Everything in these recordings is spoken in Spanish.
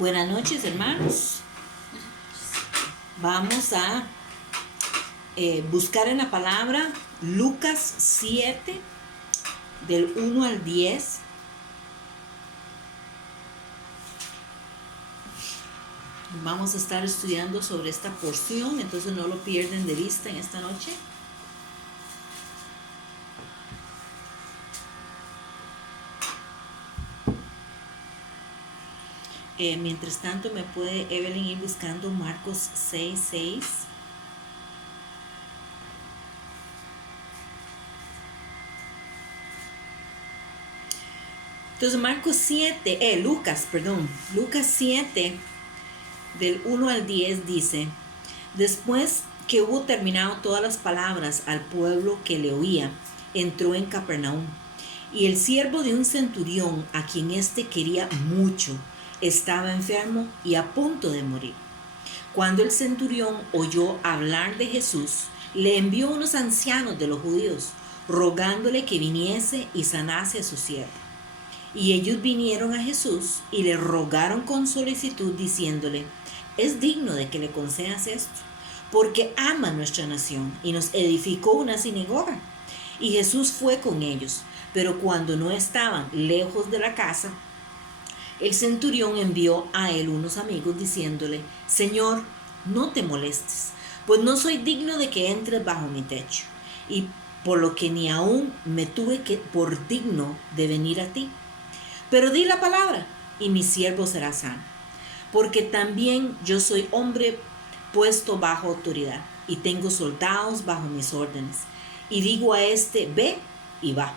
Buenas noches, hermanos. Vamos a buscar en la palabra Lucas 7, del 1 al 10. Vamos a estar estudiando sobre esta porción, entonces no lo pierden de vista en esta noche. Mientras tanto, me puede Evelyn ir buscando Marcos 6:6. Entonces, Lucas 7, del 1 al 10 dice: después que hubo terminado todas las palabras al pueblo que le oía, entró en Capernaum. Y el siervo de un centurión, a quien éste quería mucho, estaba enfermo y a punto de morir. Cuando el centurión oyó hablar de Jesús, le envió unos ancianos de los judíos, rogándole que viniese y sanase a su siervo. Y ellos vinieron a Jesús y le rogaron con solicitud, diciéndole: es digno de que le concedas esto, porque ama nuestra nación y nos edificó una sinagoga. Y Jesús fue con ellos, pero cuando no estaban lejos de la casa, el centurión envió a él unos amigos diciéndole: Señor, no te molestes, pues no soy digno de que entres bajo mi techo, y por lo que ni aún me tuve que por digno de venir a ti. Pero di la palabra, y mi siervo será sano, porque también yo soy hombre puesto bajo autoridad, y tengo soldados bajo mis órdenes. Y digo a este: ve, y va,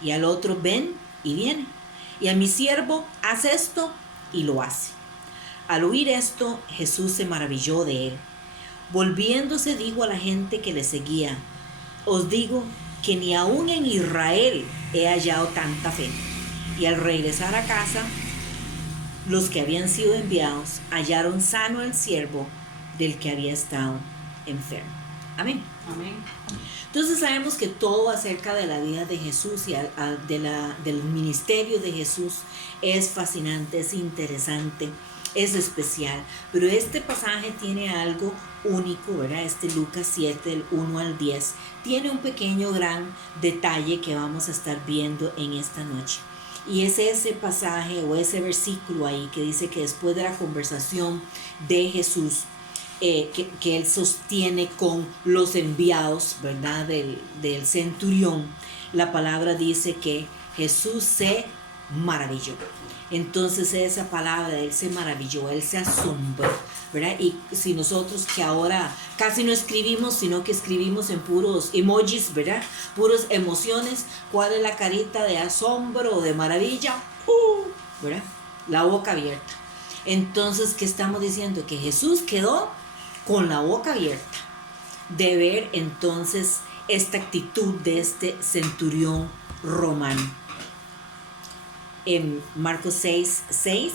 y al otro: ven, y viene. Y a mi siervo: haz esto, y lo hace. Al oír esto, Jesús se maravilló de él. Volviéndose, dijo a la gente que le seguía: os digo que ni aún en Israel he hallado tanta fe. Y al regresar a casa, los que habían sido enviados hallaron sano al siervo del que había estado enfermo. Amén. Amén. Entonces sabemos que todo acerca de la vida de Jesús y del ministerio de Jesús es fascinante, es interesante, es especial. Pero este pasaje tiene algo único, ¿verdad? Lucas 7, del 1 al 10, tiene un pequeño gran detalle que vamos a estar viendo en esta noche. Y es ese pasaje o ese versículo ahí que dice que después de la conversación de Jesús, que él sostiene con los enviados, ¿verdad? Del centurión, la palabra dice que Jesús se maravilló. Entonces esa palabra, él se maravilló, él se asombró, ¿verdad? Y si nosotros que ahora casi no escribimos, sino que escribimos en puros emojis, ¿verdad? Puras emociones, ¿cuál es la carita de asombro o de maravilla? ¿Verdad? La boca abierta. Entonces, ¿qué estamos diciendo? Que Jesús quedó con la boca abierta de ver entonces esta actitud de este centurión romano. En Marcos 6:6.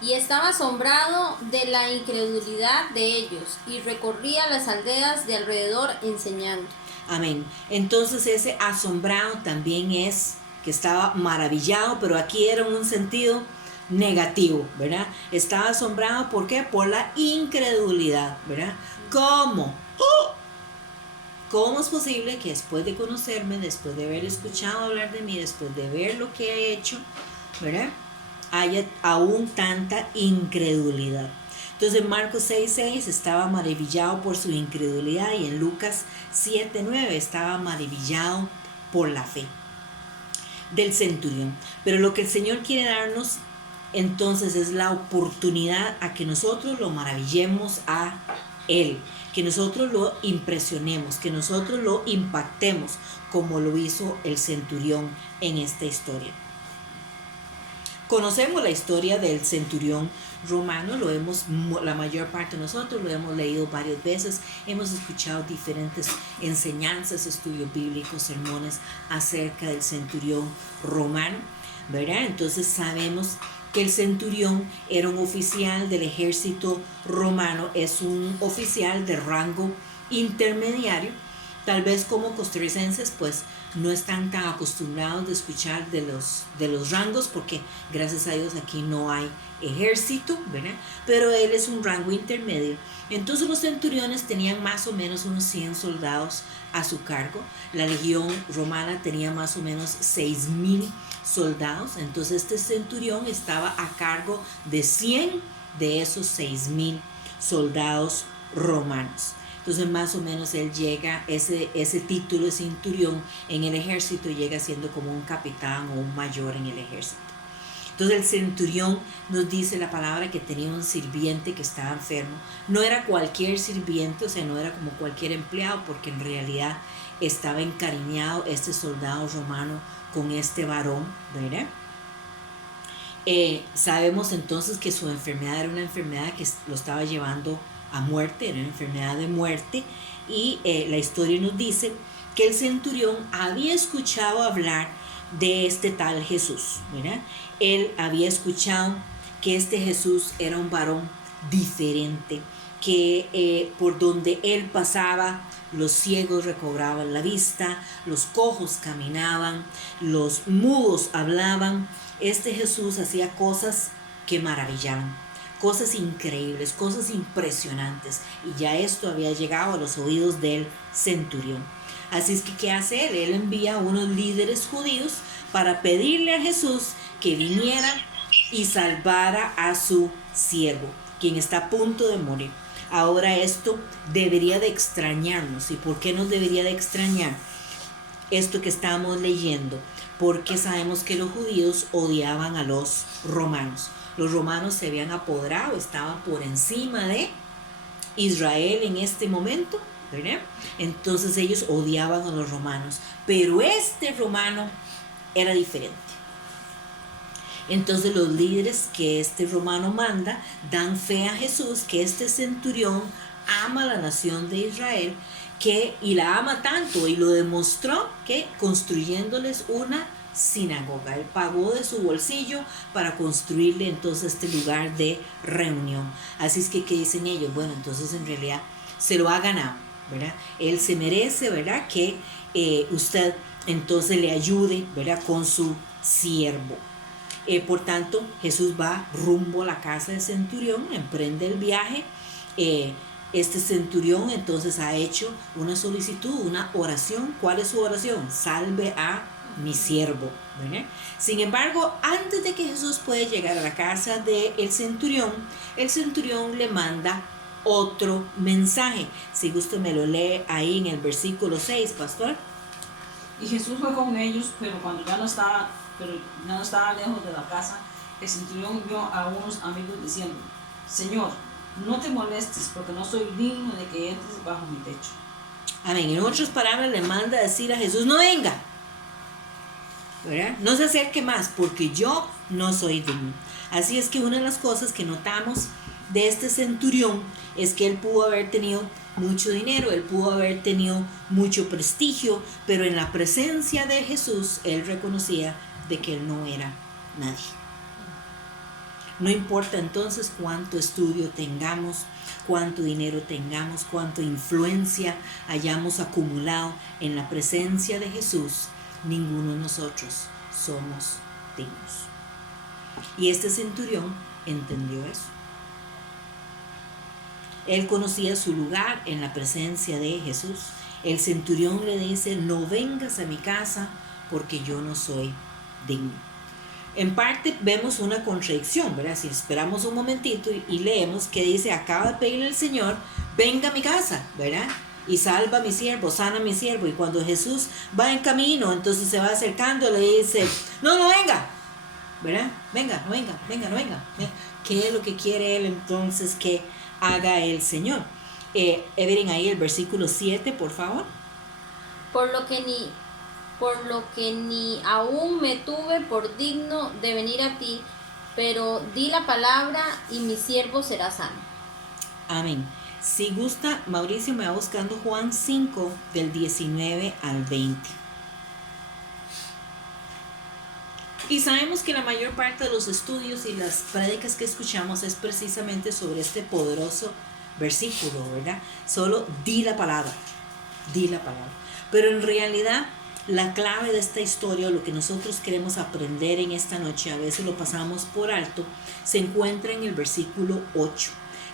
Y estaba asombrado de la incredulidad de ellos, y recorría las aldeas de alrededor enseñando. Amén. Entonces ese asombrado también es que estaba maravillado, pero aquí era en un sentido negativo, ¿verdad? Estaba asombrado, ¿por qué? Por la incredulidad, ¿verdad? ¿Cómo? ¿Cómo es posible que después de conocerme, después de haber escuchado hablar de mí, después de ver lo que he hecho, ¿verdad?, haya aún tanta incredulidad? Entonces en Marcos 6:6 estaba maravillado por su incredulidad, y en Lucas 7:9 estaba maravillado por la fe del centurión. Pero lo que el Señor quiere darnos entonces es la oportunidad a que nosotros lo maravillemos a Él, que nosotros lo impresionemos, que nosotros lo impactemos como lo hizo el centurión en esta historia. Conocemos la historia del centurión romano, la mayor parte de nosotros lo hemos leído varias veces, hemos escuchado diferentes enseñanzas, estudios bíblicos, sermones acerca del centurión romano, ¿verdad? Entonces sabemos que el centurión era un oficial del ejército romano, es un oficial de rango intermediario, Tal vez como costarricenses pues no están tan acostumbrados de escuchar de los rangos, porque gracias a Dios aquí no hay ejército, ¿verdad? Pero él es un rango intermedio. Entonces los centuriones tenían más o menos unos 100 soldados a su cargo. La legión romana tenía más o menos 6,000 soldados. Entonces este centurión estaba a cargo de 100 de esos 6,000 soldados romanos. Entonces más o menos él llega, ese título de centurión en el ejército llega siendo como un capitán o un mayor en el ejército. Entonces el centurión nos dice la palabra que tenía un sirviente que estaba enfermo. No era cualquier sirviente, o sea, no era como cualquier empleado, porque en realidad estaba encariñado este soldado romano con este varón, ¿verdad? Sabemos entonces que su enfermedad era una enfermedad que lo estaba llevando a muerte, era una enfermedad de muerte, y la historia nos dice que el centurión había escuchado hablar de este tal Jesús, ¿verdad? Él había escuchado que este Jesús era un varón diferente, que por donde él pasaba los ciegos recobraban la vista, los cojos caminaban, los mudos hablaban. Este Jesús hacía cosas que maravillaban, cosas increíbles, cosas impresionantes, y ya esto había llegado a los oídos del centurión. Así es que, ¿qué hace él? Él envía a unos líderes judíos para pedirle a Jesús que viniera y salvara a su siervo, quien está a punto de morir. Ahora esto debería de extrañarnos. ¿Y por qué nos debería de extrañar esto que estamos leyendo? Porque sabemos que los judíos odiaban a los romanos. Los romanos se habían apoderado, estaban por encima de Israel en este momento, ¿verdad? Entonces ellos odiaban a los romanos, pero este romano era diferente. Entonces los líderes que este romano manda dan fe a Jesús, que este centurión ama a la nación de Israel, y la ama tanto, y lo demostró que construyéndoles una sinagoga. Él pagó de su bolsillo para construirle entonces este lugar de reunión. Así es que, ¿qué dicen ellos? Bueno, entonces en realidad se lo ha ganado, ¿verdad? Él se merece, ¿verdad? Que usted entonces le ayude, ¿verdad? Con su siervo. Por tanto, Jesús va rumbo a la casa del centurión, emprende el viaje. Este centurión entonces ha hecho una solicitud, una oración. ¿Cuál es su oración? Salve a mi siervo, ¿verdad? Sin embargo, antes de que Jesús pueda llegar a la casa del centurión, el centurión le manda otro mensaje. Si gusta me lo lee ahí en el versículo 6, pastor. Y Jesús fue con ellos, pero cuando ya no estaba lejos de la casa, el centurión vio a unos amigos diciendo: Señor, no te molestes, porque no soy digno de que entres bajo mi techo. Amén. En otras palabras, le manda a decir a Jesús: no venga, ¿verdad? No se acerque más, porque yo no soy digno. Así es que una de las cosas que notamos de este centurión es que él pudo haber tenido mucho dinero, él pudo haber tenido mucho prestigio, pero en la presencia de Jesús él reconocía de que él no era nadie. No importa entonces cuánto estudio tengamos, cuánto dinero tengamos, cuánta influencia hayamos acumulado, en la presencia de Jesús ninguno de nosotros somos dignos. Y este centurión entendió eso. Él conocía su lugar en la presencia de Jesús. El centurión le dice: no vengas a mi casa porque yo no soy digno. En parte vemos una contradicción, ¿verdad? Si esperamos un momentito y leemos que dice: acaba de pedirle al Señor, venga a mi casa, ¿verdad? Y salva a mi siervo, sana a mi siervo. Y cuando Jesús va en camino, entonces se va acercando, le dice: no venga, ¿verdad? Venga, no venga. ¿Qué es lo que quiere él entonces que haga el Señor? Evelyn, ahí el versículo 7, por favor. Por lo que ni aún me tuve por digno de venir a ti, pero di la palabra y mi siervo será sano. Amén. Si gusta, Mauricio me va buscando Juan 5, del 19 al 20. Y sabemos que la mayor parte de los estudios y las prédicas que escuchamos es precisamente sobre este poderoso versículo, ¿verdad? Solo di la palabra. di la palabra. Pero en realidad, la clave de esta historia, lo que nosotros queremos aprender en esta noche, a veces lo pasamos por alto, se encuentra en el versículo 8,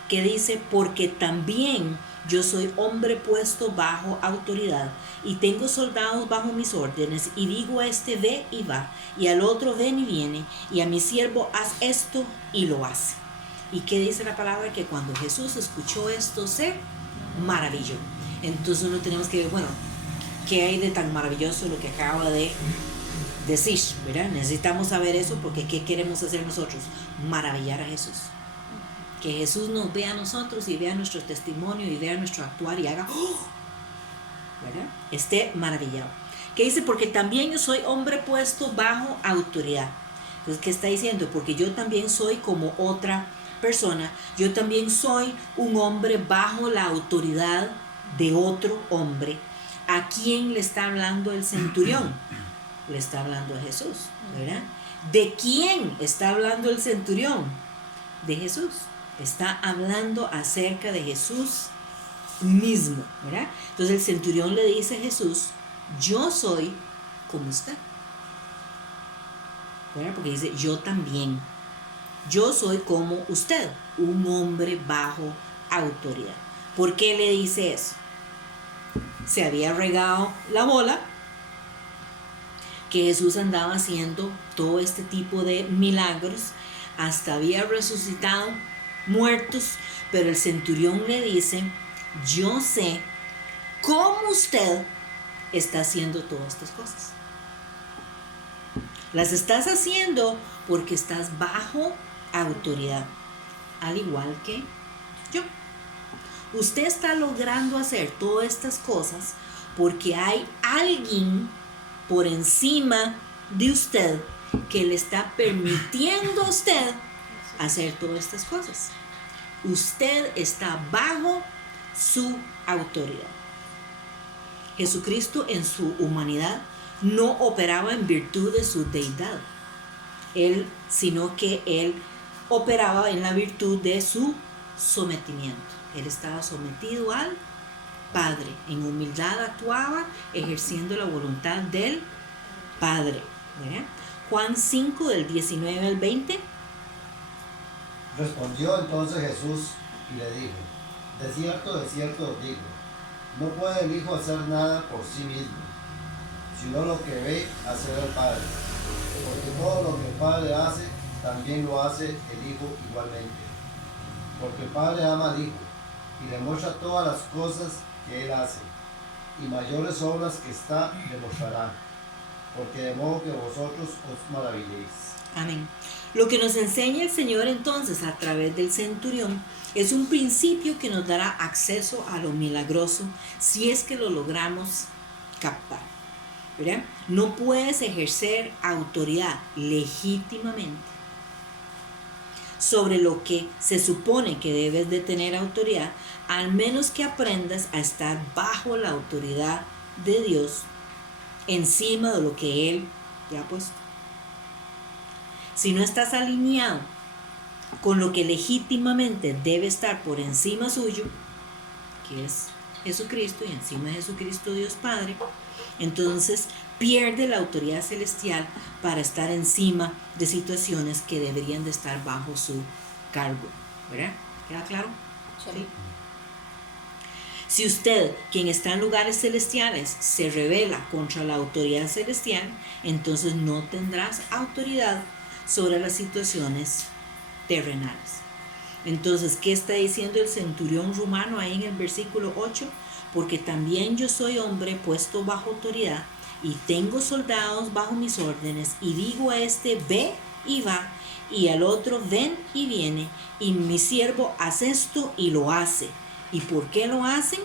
que dice, porque también yo soy hombre puesto bajo autoridad y tengo soldados bajo mis órdenes, y digo a este ve y va, y al otro ven y viene, y a mi siervo haz esto y lo hace. ¿Y qué dice la palabra? Que cuando Jesús escuchó esto se maravilló. Entonces no tenemos que ver, bueno, ¿qué hay de tan maravilloso lo que acaba de decir? ¿Verdad? Necesitamos saber eso, porque ¿qué queremos hacer nosotros? Maravillar a Jesús. Que Jesús nos vea a nosotros y vea nuestro testimonio y vea nuestro actuar y haga, ¡oh!, ¿verdad? Esté maravillado. ¿Qué dice? Porque también yo soy hombre puesto bajo autoridad. Entonces, ¿qué está diciendo? Porque yo también soy como otra persona. Yo también soy un hombre bajo la autoridad de otro hombre. ¿A quién le está hablando el centurión? Le está hablando a Jesús, ¿verdad? ¿De quién está hablando el centurión? De Jesús. Está hablando acerca de Jesús mismo, ¿verdad? Entonces el centurión le dice a Jesús, yo soy como usted, ¿verdad? Porque dice, yo también, yo soy como usted, un hombre bajo autoridad. ¿Por qué le dice eso? Se había regado la bola que Jesús andaba haciendo todo este tipo de milagros, hasta había resucitado muertos, pero el centurión le dice, yo sé cómo usted está haciendo todas estas cosas. Las estás haciendo porque estás bajo autoridad, al igual que yo. Usted está logrando hacer todas estas cosas porque hay alguien por encima de usted que le está permitiendo a usted hacer todas estas cosas. Usted está bajo su autoridad. Jesucristo en su humanidad no operaba en virtud de su deidad, sino que él operaba en la virtud de su sometimiento. Él estaba sometido al Padre, en humildad actuaba ejerciendo la voluntad del Padre. ¿Verdad? Juan 5 del 19 al 20. Respondió entonces Jesús y le dijo, de cierto os digo, no puede el Hijo hacer nada por sí mismo, sino lo que ve hacer el Padre. Porque todo lo que el Padre hace, también lo hace el Hijo igualmente. Porque el Padre ama al Hijo y le muestra todas las cosas que Él hace, y mayores obras que ésta le mostrará, porque de modo que vosotros os maravilléis. Amén. Lo que nos enseña el Señor entonces a través del centurión es un principio que nos dará acceso a lo milagroso si es que lo logramos captar, ¿verdad? No puedes ejercer autoridad legítimamente sobre lo que se supone que debes de tener autoridad, al menos que aprendas a estar bajo la autoridad de Dios, encima de lo que Él ya ha puesto. Si no estás alineado con lo que legítimamente debe estar por encima suyo, que es Jesucristo, y encima de Jesucristo Dios Padre, entonces pierde la autoridad celestial para estar encima de situaciones que deberían de estar bajo su cargo, ¿verdad? ¿Queda claro? Sí. Si usted, quien está en lugares celestiales, se rebela contra la autoridad celestial, entonces no tendrás autoridad sobre las situaciones terrenales. Entonces, ¿qué está diciendo el centurión romano ahí en el versículo 8? Porque también yo soy hombre puesto bajo autoridad y tengo soldados bajo mis órdenes, y digo a este ve y va, y al otro ven y viene, y mi siervo hace esto y lo hace. ¿Y por qué lo hacen?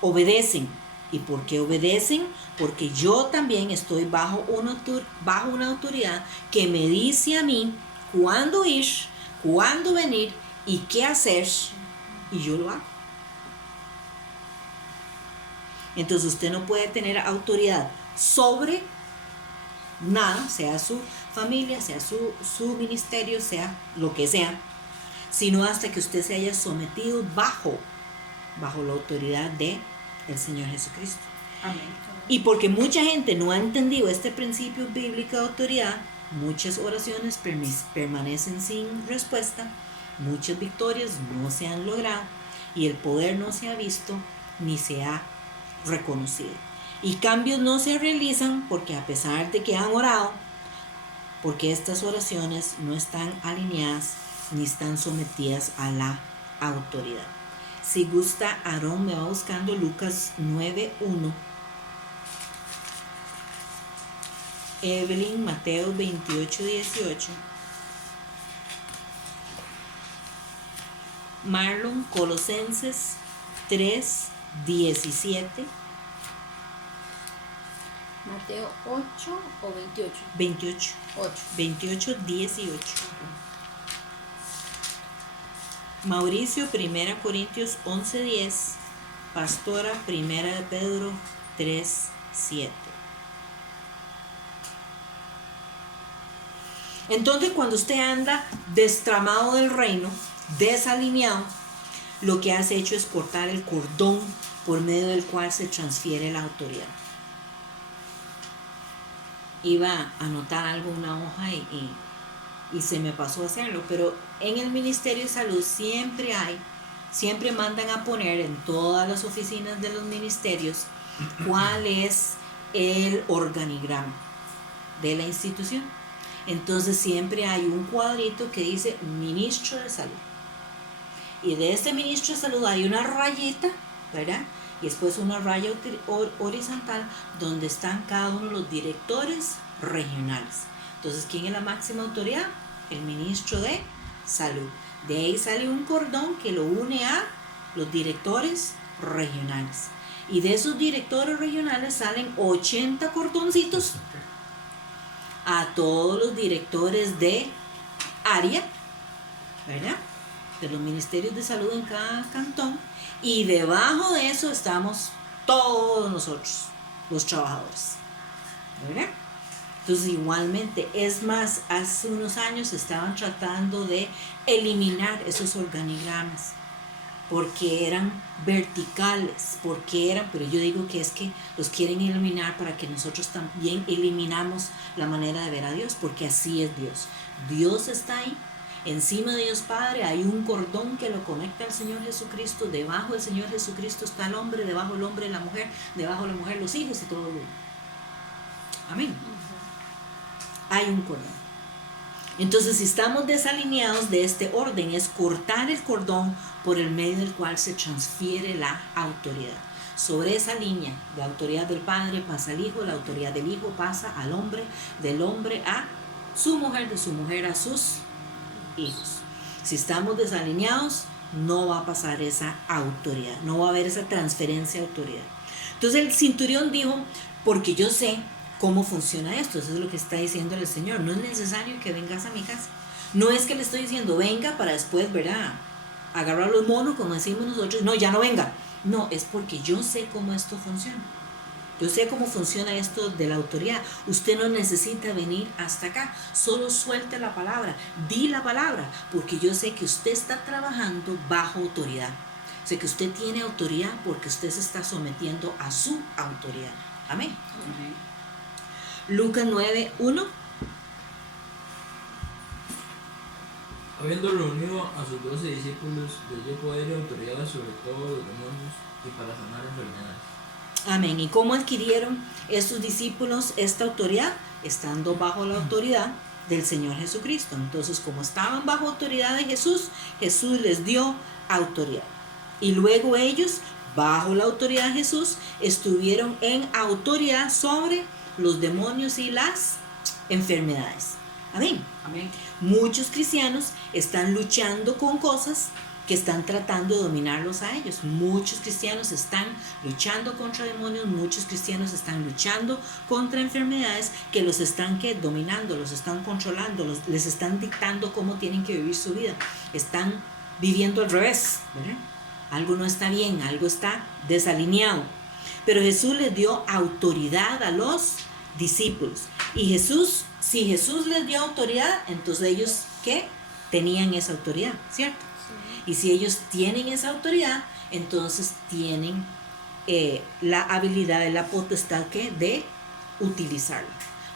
Obedecen. ¿Y por qué obedecen? Porque yo también estoy bajo una autoridad que me dice a mí cuándo ir, cuándo venir y qué hacer, y yo lo hago. Entonces usted no puede tener autoridad sobre nada, sea su familia, sea su ministerio, sea lo que sea, sino hasta que usted se haya sometido bajo la autoridad de el Señor Jesucristo. Amén. Y porque mucha gente no ha entendido este principio bíblico de autoridad, muchas oraciones permanecen sin respuesta, muchas victorias no se han logrado y el poder no se ha visto ni se ha reconocido. Y cambios no se realizan porque a pesar de que han orado, porque estas oraciones no están alineadas ni están sometidas a la autoridad. Si gusta, Aarón me va buscando Lucas 9:1. Evelyn, Mateo 28:18. Marlon, Colosenses 3:17. Mateo 8 o 28. 28. 8. 28:18. Mauricio, 1 Corintios 11:10. Pastora, 1 de Pedro 3:7. Entonces, cuando usted anda destramado del reino, desalineado, lo que has hecho es cortar el cordón por medio del cual se transfiere la autoridad. Iba a anotar algo en una hoja y se me pasó a hacerlo, pero en el Ministerio de Salud siempre mandan a poner en todas las oficinas de los ministerios cuál es el organigrama de la institución. Entonces siempre hay un cuadrito que dice Ministro de Salud. Y de este Ministro de Salud hay una rayita, ¿verdad? Y después una raya horizontal donde están cada uno de los directores regionales. Entonces, ¿quién es la máxima autoridad? El Ministro de Salud. De ahí sale un cordón que lo une a los directores regionales. Y de esos directores regionales salen 80 cordoncitos a todos los directores de área, ¿verdad? De los ministerios de salud en cada cantón, y debajo de eso estamos todos nosotros, los trabajadores, ¿verdad? Entonces, igualmente, es más, hace unos años estaban tratando de eliminar esos organigramas porque eran verticales, pero yo digo que es que los quieren eliminar para que nosotros también eliminamos la manera de ver a Dios, porque así es Dios. Dios está ahí, encima de Dios Padre hay un cordón que lo conecta al Señor Jesucristo, debajo del Señor Jesucristo está el hombre, debajo del hombre la mujer, debajo de la mujer los hijos y todo lo demás. Amén. Hay un cordón. Entonces, si estamos desalineados de este orden, es cortar el cordón por el medio del cual se transfiere la autoridad. Sobre esa línea, la autoridad del Padre pasa al Hijo, la autoridad del Hijo pasa al hombre, del hombre a su mujer, de su mujer a sus hijos. Si estamos desalineados, no va a pasar esa autoridad, no va a haber esa transferencia de autoridad. Entonces el centurión dijo, porque yo sé cómo funciona esto. Eso es lo que está diciendo el Señor. No es necesario que vengas a mi casa. No es que le estoy diciendo venga para después, ¿verdad?, agarrar los monos como decimos nosotros. No, ya no venga. No, es porque yo sé cómo esto funciona. Yo sé cómo funciona esto de la autoridad. Usted no necesita venir hasta acá. Solo suelte la palabra. Di la palabra. Porque yo sé que usted está trabajando bajo autoridad. Sé que usted tiene autoridad porque usted se está sometiendo a su autoridad. Amén. Amén. Lucas 9:1. Habiendo reunido a sus 12 discípulos, les dio poder y autoridad sobre todos los demonios y para sanar enfermedades. Amén. ¿Y cómo adquirieron estos discípulos esta autoridad? Estando bajo la autoridad del Señor Jesucristo. Entonces, como estaban bajo autoridad de Jesús, Jesús les dio autoridad. Y luego ellos, bajo la autoridad de Jesús, estuvieron en autoridad sobre los demonios y las enfermedades. Amén. Amén. Muchos cristianos están luchando con cosas que están tratando de dominarlos a ellos. Muchos cristianos están luchando contra demonios, muchos cristianos están luchando contra enfermedades que los están dominando, los están controlando, les están dictando cómo tienen que vivir su vida. Están viviendo al revés, ¿verdad? Algo no está bien, algo está desalineado. Pero Jesús les dio autoridad a los discípulos. Y si Jesús les dio autoridad, entonces ellos, ¿qué? Tenían esa autoridad, ¿cierto? Sí. Y si ellos tienen esa autoridad, entonces tienen la habilidad, la potestad que de utilizarlo,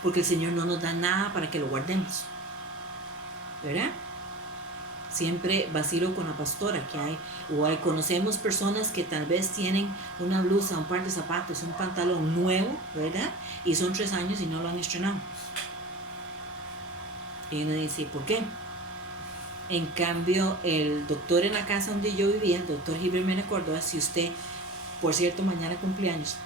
porque el Señor no nos da nada para que lo guardemos, ¿verdad? Siempre vacilo con la pastora que conocemos personas que tal vez tienen una blusa, un par de zapatos, un pantalón nuevo, ¿verdad? Y son 3 años y no lo han estrenado. Y uno dice, ¿por qué? En cambio, el doctor en la casa donde yo vivía, el doctor Gilbert Mena Córdoba, si usted, por cierto, mañana cumpleaños,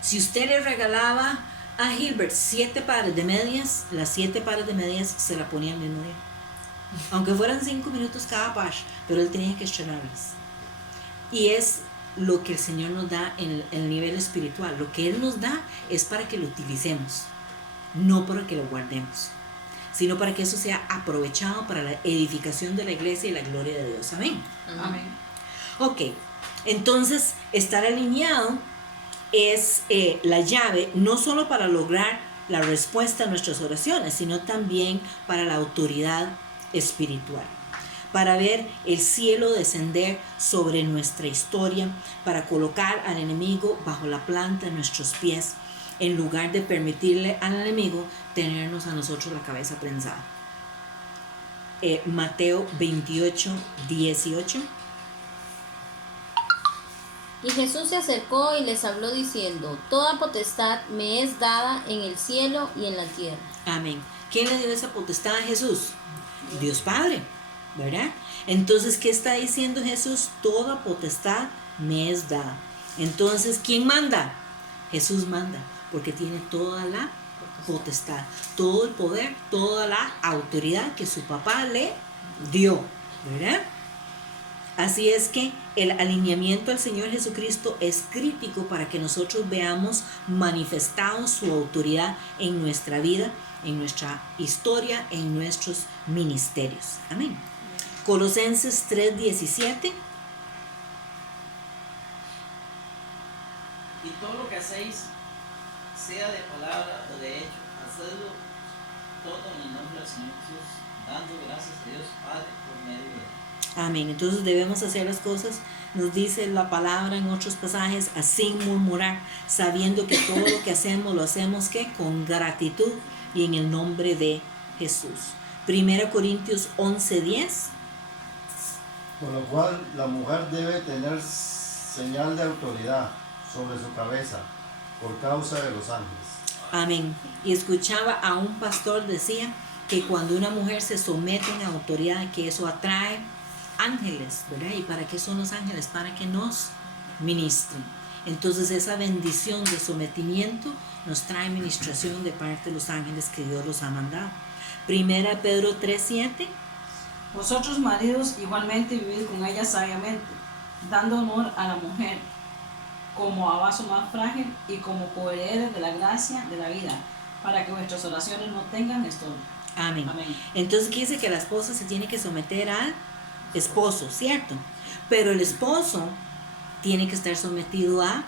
si usted le regalaba a Gilbert 7 pares de medias, las 7 pares de medias se la ponía el mismo día. Aunque fueran 5 minutos cada par, pero él tenía que estrenarlas. Y es lo que el Señor nos da en el nivel espiritual. Lo que Él nos da es para que lo utilicemos, no para que lo guardemos, sino para que eso sea aprovechado para la edificación de la iglesia y la gloria de Dios. Amén. Amén. Ok, entonces estar alineado es la llave, no solo para lograr la respuesta a nuestras oraciones, sino también para la autoridad espiritual, para ver el cielo descender sobre nuestra historia, para colocar al enemigo bajo la planta de nuestros pies, en lugar de permitirle al enemigo tenernos a nosotros la cabeza prensada. Mateo 28, 18. Y Jesús se acercó y les habló diciendo: toda potestad me es dada en el cielo y en la tierra. Amén. ¿Quién le dio esa potestad a Jesús? Dios Padre, ¿verdad? Entonces, ¿qué está diciendo Jesús? Toda potestad me es dada. Entonces, ¿quién manda? Jesús manda, porque tiene toda la potestad, todo el poder, toda la autoridad que su papá le dio, ¿verdad? Así es que el alineamiento al Señor Jesucristo es crítico para que nosotros veamos manifestado su autoridad en nuestra vida, en nuestra historia, en nuestros ministerios. Amén. Colosenses 3:17. Y todo lo que hacéis, sea de palabra o de hecho, hacedlo todo en el nombre del Señor Jesús, dando gracias a Dios Padre por medio de él. Amén. Entonces debemos hacer las cosas, nos dice la palabra en otros pasajes, sin murmurar, sabiendo que todo lo que hacemos lo hacemos ¿qué? Con gratitud y en el nombre de Jesús. 1 Corintios 11:10. Por lo cual la mujer debe tener señal de autoridad sobre su cabeza por causa de los ángeles. Amén. Y escuchaba a un pastor decía que cuando una mujer se somete a autoridad, que eso atrae ángeles, ¿verdad? ¿Y para qué son los ángeles? Para que nos ministren. Entonces esa bendición de sometimiento nos trae ministración de parte de los ángeles que Dios los ha mandado. 1 Pedro 3:7. Vosotros maridos igualmente vivid con ella sabiamente, dando honor a la mujer como a vaso más frágil y como coherederes de la gracia de la vida, para que vuestras oraciones no tengan estorbo. Amén. Amén. Entonces aquí dice que la esposa se tiene que someter al esposo, ¿cierto? Pero el esposo tiene que estar sometido a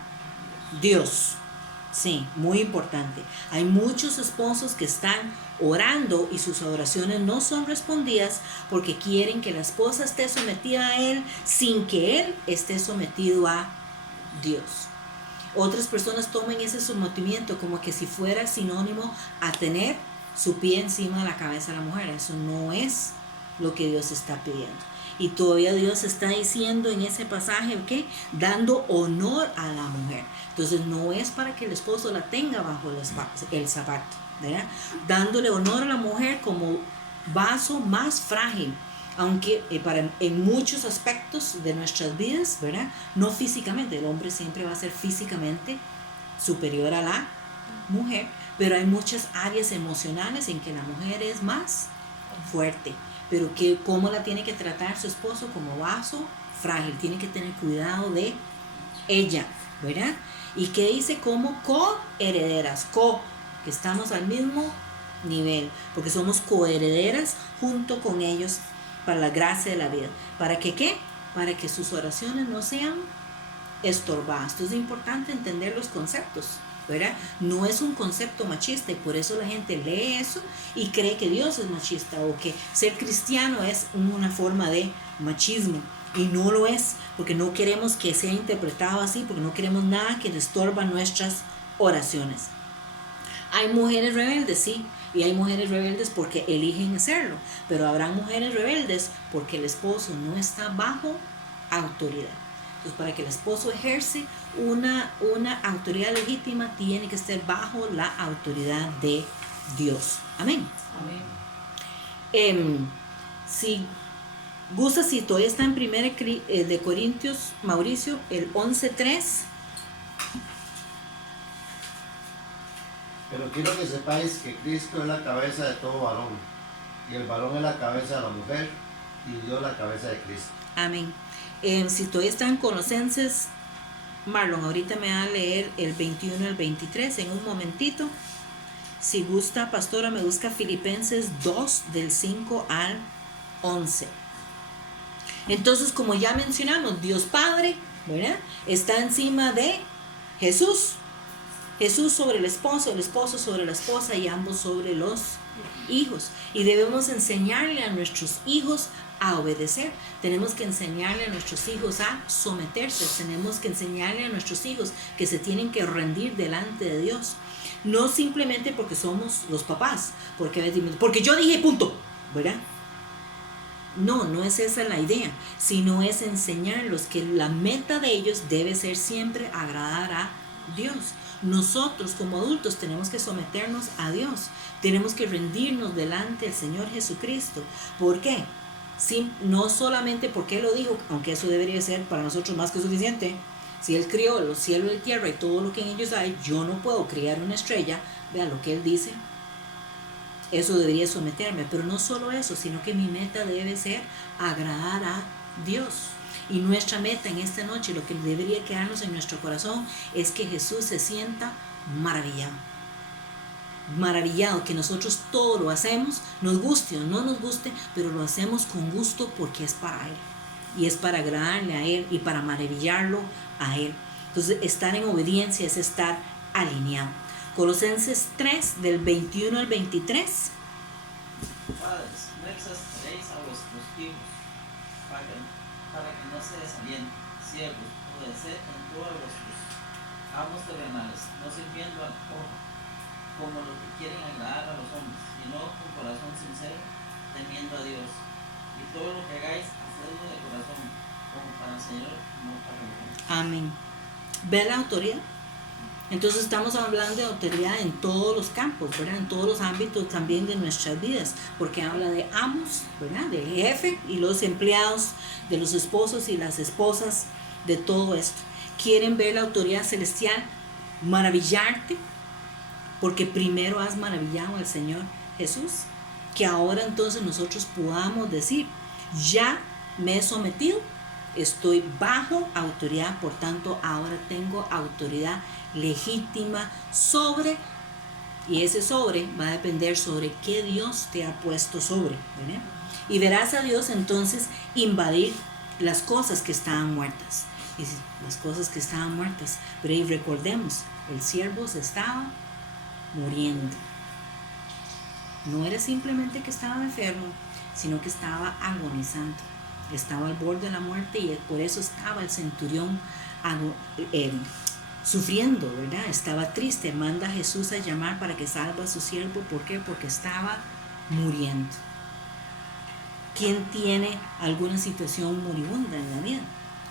Dios. Sí, muy importante. Hay muchos esposos que están orando y sus oraciones no son respondidas porque quieren que la esposa esté sometida a él sin que él esté sometido a Dios. Otras personas toman ese sometimiento como que si fuera sinónimo a tener su pie encima de la cabeza de la mujer. Eso no es lo que Dios está pidiendo. Y todavía Dios está diciendo en ese pasaje que dando honor a la mujer. Entonces no es para que el esposo la tenga bajo el zapato, ¿verdad? Dándole honor a la mujer como vaso más frágil, aunque en muchos aspectos de nuestras vidas, ¿verdad? No físicamente, el hombre siempre va a ser físicamente superior a la mujer, pero hay muchas áreas emocionales en que la mujer es más fuerte, pero cómo la tiene que tratar su esposo como vaso frágil, tiene que tener cuidado de ella, ¿verdad? Y que dice como coherederas, que estamos al mismo nivel, porque somos coherederas junto con ellos para la gracia de la vida. ¿Para que qué? Para que sus oraciones no sean estorbadas. Entonces es importante entender los conceptos, ¿verdad? No es un concepto machista y por eso la gente lee eso y cree que Dios es machista o que ser cristiano es una forma de machismo. y no lo es, porque no queremos que sea interpretado así, porque no queremos nada que estorba nuestras oraciones. Hay mujeres rebeldes, sí, y hay mujeres rebeldes porque eligen hacerlo, pero habrán mujeres rebeldes porque el esposo no está bajo autoridad. Entonces, para que el esposo ejerce una autoridad legítima, tiene que estar bajo la autoridad de Dios. Amén. Amén. Si gusta, si todavía está en 1 de Corintios, Mauricio, el 11:3. Pero quiero que sepáis que Cristo es la cabeza de todo varón, y el varón es la cabeza de la mujer, y Dios la cabeza de Cristo. Amén. Si todavía está en Colosenses, Marlon, ahorita me va a leer el 21 al 23 en un momentito. Si gusta, pastora, me busca Filipenses 2, del 5 al 11. Entonces, como ya mencionamos, Dios Padre, ¿verdad?, está encima de Jesús. Jesús sobre el esposo sobre la esposa, y ambos sobre los hijos. Y debemos enseñarle a nuestros hijos a obedecer. Tenemos que enseñarle a nuestros hijos a someterse. Tenemos que enseñarle a nuestros hijos que se tienen que rendir delante de Dios. No simplemente porque somos los papás, porque yo dije punto, ¿verdad? No es esa la idea, sino es enseñarlos que la meta de ellos debe ser siempre agradar a Dios. Nosotros como adultos tenemos que someternos a Dios, tenemos que rendirnos delante del Señor Jesucristo. ¿Por qué? Sí, no solamente porque Él lo dijo, aunque eso debería ser para nosotros más que suficiente. Si Él crió los cielos y la tierra y todo lo que en ellos hay, yo no puedo criar una estrella. Vean lo que Él dice. Eso debería someterme, pero no solo eso, sino que mi meta debe ser agradar a Dios. Y nuestra meta en esta noche, lo que debería quedarnos en nuestro corazón, es que Jesús se sienta maravillado. Maravillado, que nosotros todo lo hacemos, nos guste o no nos guste, pero lo hacemos con gusto porque es para Él. Y es para agradarle a Él y para maravillarlo a Él. Entonces, estar en obediencia es estar alineado. Colosenses 3, del 21 al 23. Padres, no exasperéis a vuestros hijos, para que no se desalienten, siervos, obedeced con todo a vuestros amos terrenales, no sirviendo al ojo, como los que quieren agradar a los hombres, sino con corazón sincero, temiendo a Dios. Y todo lo que hagáis, hacedlo de corazón, como para el Señor, no para el hombre. Amén. ¿Ve la autoridad? Entonces estamos hablando de autoridad en todos los campos, ¿verdad? En todos los ámbitos también de nuestras vidas, porque habla de amos, ¿verdad? Del jefe y los empleados, de los esposos y las esposas, de todo esto. ¿Quieren ver la autoridad celestial maravillarte? Porque primero has maravillado al Señor Jesús. Que ahora entonces nosotros podamos decir, ya me he sometido, estoy bajo autoridad, por tanto ahora tengo autoridad legítima sobre, y ese sobre va a depender sobre qué Dios te ha puesto sobre, ¿verdad? Y verás a Dios entonces invadir las cosas que estaban muertas, y las cosas que estaban muertas, pero ahí recordemos, el siervo se estaba muriendo. No era simplemente que estaba enfermo, sino que estaba agonizando, estaba al borde de la muerte, y por eso estaba el centurión sufriendo, ¿verdad? Estaba triste. Manda a Jesús a llamar para que salve a su siervo. ¿Por qué? Porque estaba muriendo. ¿Quién tiene alguna situación moribunda en la vida?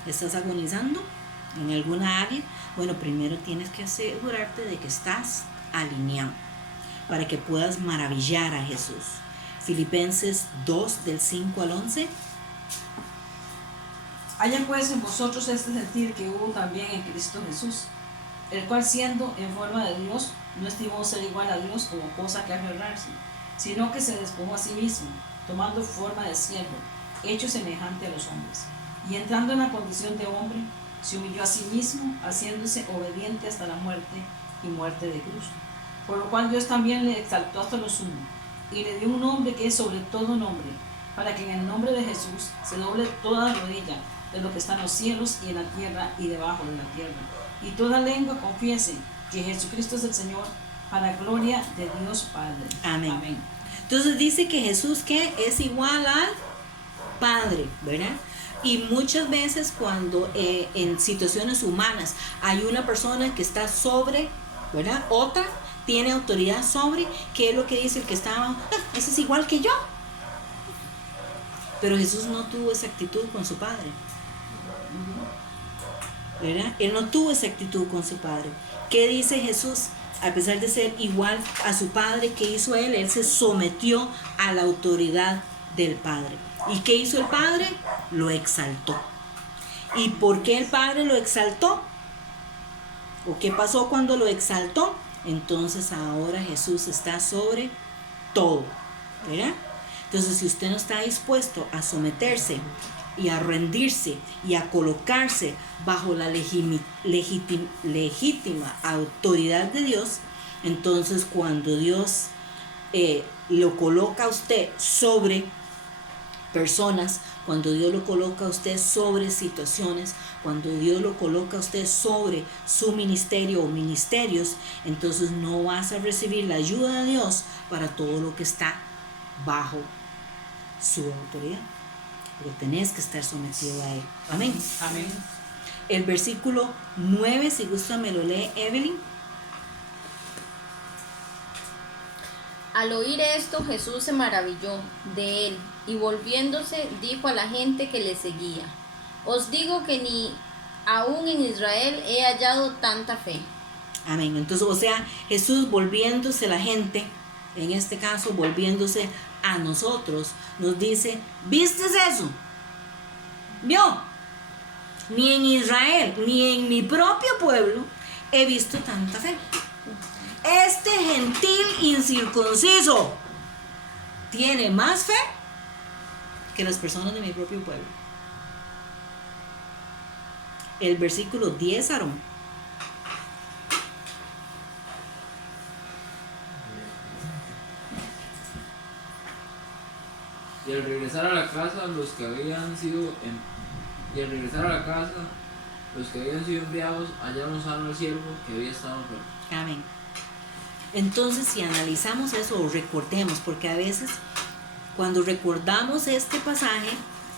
¿Estás agonizando en alguna área? Bueno, primero tienes que asegurarte de que estás alineado para que puedas maravillar a Jesús. Filipenses 2, del 5 al 11. Haya pues en vosotros este sentir que hubo también en Cristo Jesús, el cual siendo en forma de Dios, no estimó ser igual a Dios como cosa que aferrarse, sino que se despojó a sí mismo, tomando forma de siervo, hecho semejante a los hombres. Y entrando en la condición de hombre, se humilló a sí mismo, haciéndose obediente hasta la muerte y muerte de cruz. Por lo cual Dios también le exaltó hasta lo sumo, y le dio un nombre que es sobre todo nombre, para que en el nombre de Jesús se doble toda rodilla de lo que está en los cielos y en la tierra y debajo de la tierra, y toda lengua confiese que Jesucristo es el Señor, para gloria de Dios Padre. Amén. Amén. Entonces dice que Jesús, ¿qué? Es igual al Padre, ¿verdad? Y muchas veces cuando en situaciones humanas hay una persona que está sobre, ¿verdad? Otra tiene autoridad sobre, ¿qué es lo que dice el que está abajo? Ese es igual que yo. Pero Jesús no tuvo esa actitud con su Padre. ¿Verdad? Él no tuvo esa actitud con su Padre. ¿Qué dice Jesús? A pesar de ser igual a su Padre, ¿qué hizo él? Él se sometió a la autoridad del Padre. ¿Y qué hizo el Padre? Lo exaltó. ¿Y por qué el Padre lo exaltó? ¿O qué pasó cuando lo exaltó? Entonces ahora Jesús está sobre todo, ¿verdad? Entonces, si usted no está dispuesto a someterse y a rendirse y a colocarse bajo la legítima autoridad de Dios, entonces cuando Dios lo coloca a usted sobre personas, cuando Dios lo coloca a usted sobre situaciones, cuando Dios lo coloca a usted sobre su ministerio o ministerios, entonces no vas a recibir la ayuda de Dios para todo lo que está bajo su autoridad. Pero tenés que estar sometido a él. Amén. Amén. El versículo 9, si gusta me lo lee Evelyn. Al oír esto, Jesús se maravilló de él y volviéndose dijo a la gente que le seguía: Os digo que ni aún en Israel he hallado tanta fe. Amén. Entonces, o sea, Jesús volviéndose la gente, en este caso volviéndose a nosotros, nos dice: ¿viste eso? ¿Vio? Ni en Israel, ni en mi propio pueblo he visto tanta fe. Este gentil incircunciso tiene más fe que las personas de mi propio pueblo. El versículo 10, Aarón. Y al regresar a la casa, los que habían sido enviados hallaron sano al siervo que había estado enfermo. Amén. Entonces, si analizamos eso o recordemos, porque a veces cuando recordamos este pasaje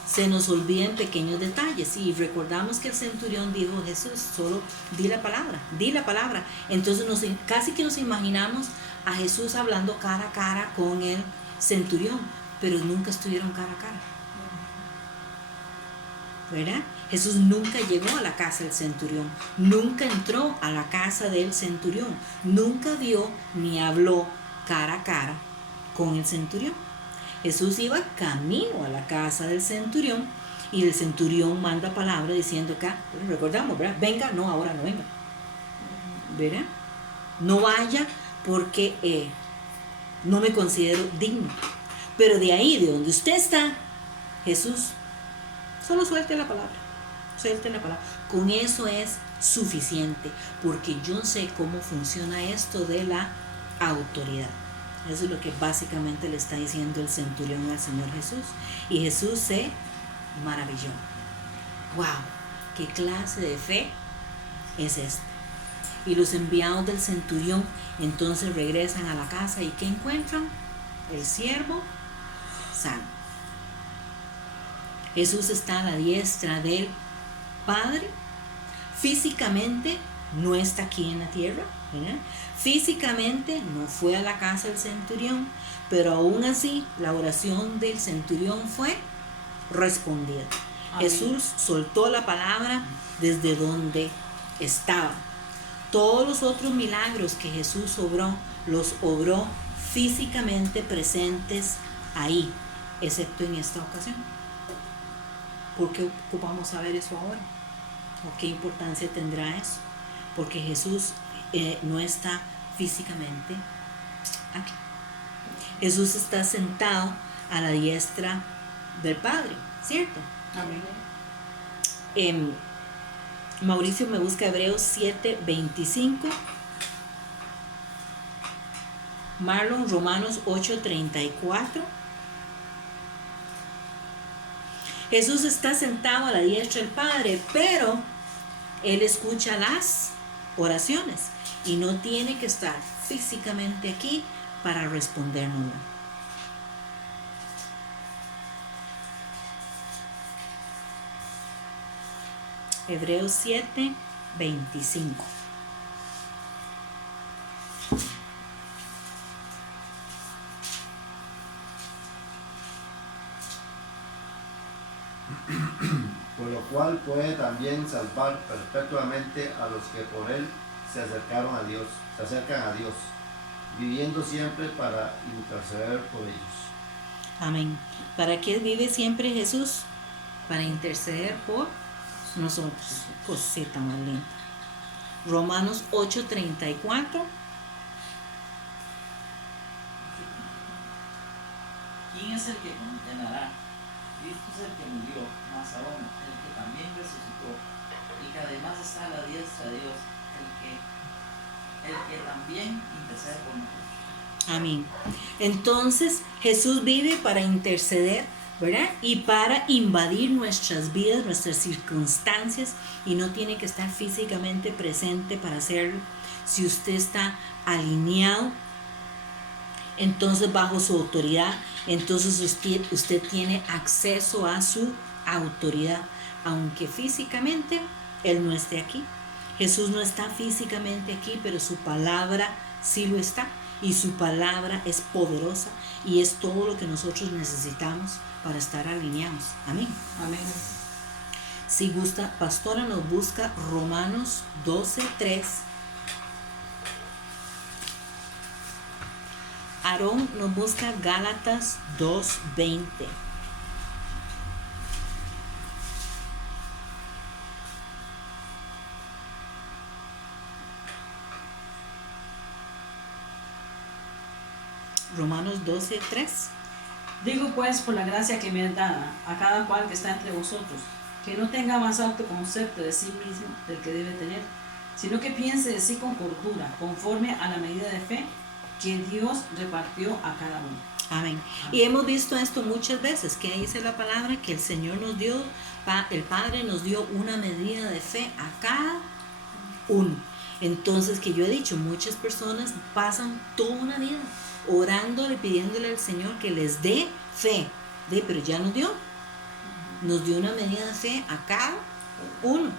se nos olvidan pequeños detalles y recordamos que el centurión dijo: Jesús, solo di la palabra. Entonces casi que nos imaginamos a Jesús hablando cara a cara con el centurión, pero nunca estuvieron cara a cara, ¿verdad? Jesús nunca llegó a la casa del centurión, nunca entró a la casa del centurión, nunca vio ni habló cara a cara con el centurión. Jesús iba camino a la casa del centurión y el centurión manda palabra diciendo acá, recordamos, ¿verdad? Venga, no, ahora no venga, ¿verdad? No vaya porque no me considero digno. Pero de ahí, de donde usted está, Jesús, solo suelte la palabra. Con eso es suficiente, porque yo sé cómo funciona esto de la autoridad. Eso es lo que básicamente le está diciendo el centurión al Señor Jesús. Y Jesús se maravilló. ¡Wow! ¿Qué clase de fe es esta? Y los enviados del centurión entonces regresan a la casa y ¿qué encuentran? El siervo sano. Jesús está a la diestra del Padre. Físicamente no está aquí en la tierra, ¿verdad? Físicamente no fue a la casa del centurión, pero aún así la oración del centurión fue respondida. Amén. Jesús soltó la palabra desde donde estaba. Todos los otros milagros que Jesús obró, los obró físicamente presentes ahí, excepto en esta ocasión. ¿Por qué ocupamos saber eso ahora? ¿O qué importancia tendrá eso? Porque Jesús no está físicamente aquí. Jesús está sentado a la diestra del Padre, ¿cierto? Amén. Mauricio me busca Hebreos 7:25. Marlon, Romanos 8:34. Jesús está sentado a la diestra del Padre, pero Él escucha las oraciones y no tiene que estar físicamente aquí para respondernos. Hebreos 7, 25. Por lo cual puede también salvar perpetuamente a los que por él se acercan a Dios, viviendo siempre para interceder por ellos. Amén. ¿Para qué vive siempre Jesús? Para interceder por nosotros. Cosita más linda. Romanos 8:34. ¿Quién es el que condenará? Cristo es el que murió, más aún, el que también resucitó, y que además está a la diestra de Dios, el que también intercede por nosotros. Amén. Entonces Jesús vive para interceder, ¿verdad? Y para invadir nuestras vidas, nuestras circunstancias, y no tiene que estar físicamente presente para hacerlo. Si usted está alineado, entonces bajo su autoridad, entonces usted tiene acceso a su autoridad, aunque físicamente Él no esté aquí. Jesús no está físicamente aquí, pero su palabra sí lo está, y su palabra es poderosa y es todo lo que nosotros necesitamos para estar alineados. Amén. Amén. Si gusta, pastora nos busca Romanos 12:3. Aarón nos busca Gálatas 2:20. Romanos 12:3. Digo pues, por la gracia que me es dada a cada cual que está entre vosotros, que no tenga más alto concepto de sí mismo del que debe tener, sino que piense de sí con cordura, conforme a la medida de fe que Dios repartió a cada uno. Amén. Y hemos visto esto muchas veces, que dice la palabra que el Señor nos dio, el Padre nos dio una medida de fe a cada uno. Entonces, que yo he dicho, muchas personas pasan toda una vida orándole, pidiéndole al Señor que les dé fe, pero ya nos dio una medida de fe a cada uno.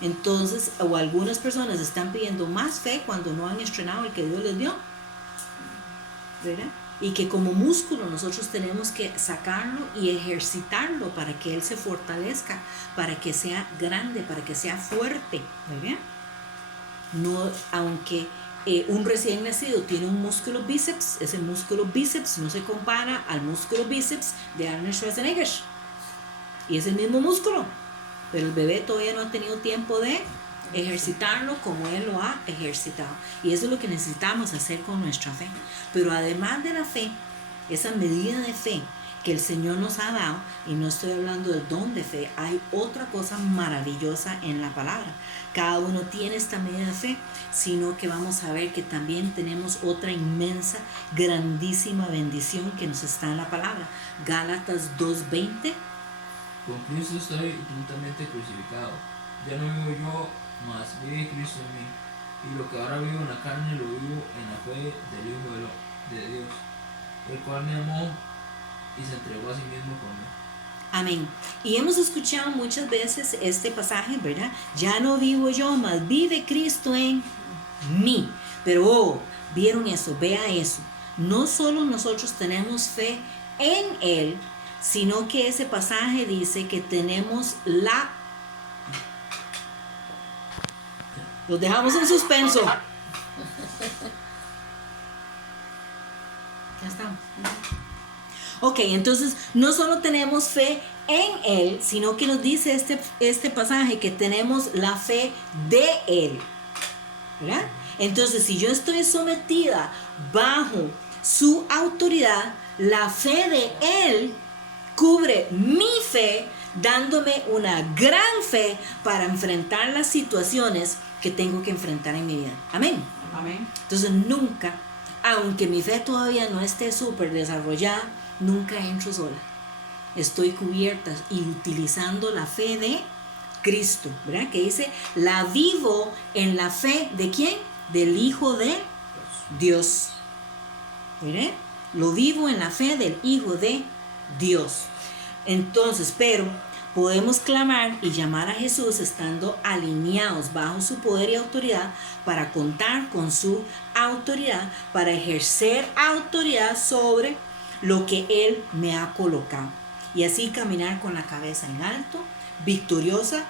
Entonces, o algunas personas están pidiendo más fe cuando no han estrenado el que Dios les dio, ¿verdad? Y que como músculo nosotros tenemos que sacarlo y ejercitarlo para que él se fortalezca, para que sea grande, para que sea fuerte, ¿verdad? No, aunque un recién nacido tiene un músculo bíceps, ese músculo bíceps no se compara al músculo bíceps de Arnold Schwarzenegger, y es el mismo músculo, pero el bebé todavía no ha tenido tiempo de ejercitarlo como él lo ha ejercitado, y eso es lo que necesitamos hacer con nuestra fe. Pero además de la fe, esa medida de fe que el Señor nos ha dado, y no estoy hablando del don de fe, hay otra cosa maravillosa en la palabra. Cada uno tiene esta medida de fe, sino que vamos a ver que también tenemos otra inmensa, grandísima bendición que nos está en la palabra. Gálatas 2:20. Con Cristo estoy juntamente crucificado. Ya no vivo yo, mas vive Cristo en mí. Y lo que ahora vivo en la carne, lo vivo en la fe del Hijo de Dios, el cual me amó y se entregó a sí mismo por mí. Amén. Y hemos escuchado muchas veces este pasaje, ¿verdad? Ya no vivo yo, mas vive Cristo en mí. Pero, ¿vieron eso? Vea eso. No solo nosotros tenemos fe en Él, sino que ese pasaje dice que tenemos la... Los dejamos en suspenso. Ya estamos. Ok, entonces no solo tenemos fe en Él, sino que nos dice este pasaje que tenemos la fe de Él, ¿verdad? Entonces, si yo estoy sometida bajo su autoridad, la fe de Él cubre mi fe, dándome una gran fe para enfrentar las situaciones que tengo que enfrentar en mi vida. Amén. Amén. Entonces nunca, aunque mi fe todavía no esté súper desarrollada, nunca entro sola. Estoy cubierta y utilizando la fe de Cristo, ¿verdad? Que dice, la vivo en la fe ¿de quién? Del Hijo de Dios. ¿Verdad? Lo vivo en la fe del Hijo de Dios. Entonces, pero Podemos clamar y llamar a Jesús estando alineados bajo su poder y autoridad para contar con su autoridad, para ejercer autoridad sobre lo que Él me ha colocado. Y así caminar con la cabeza en alto, victoriosa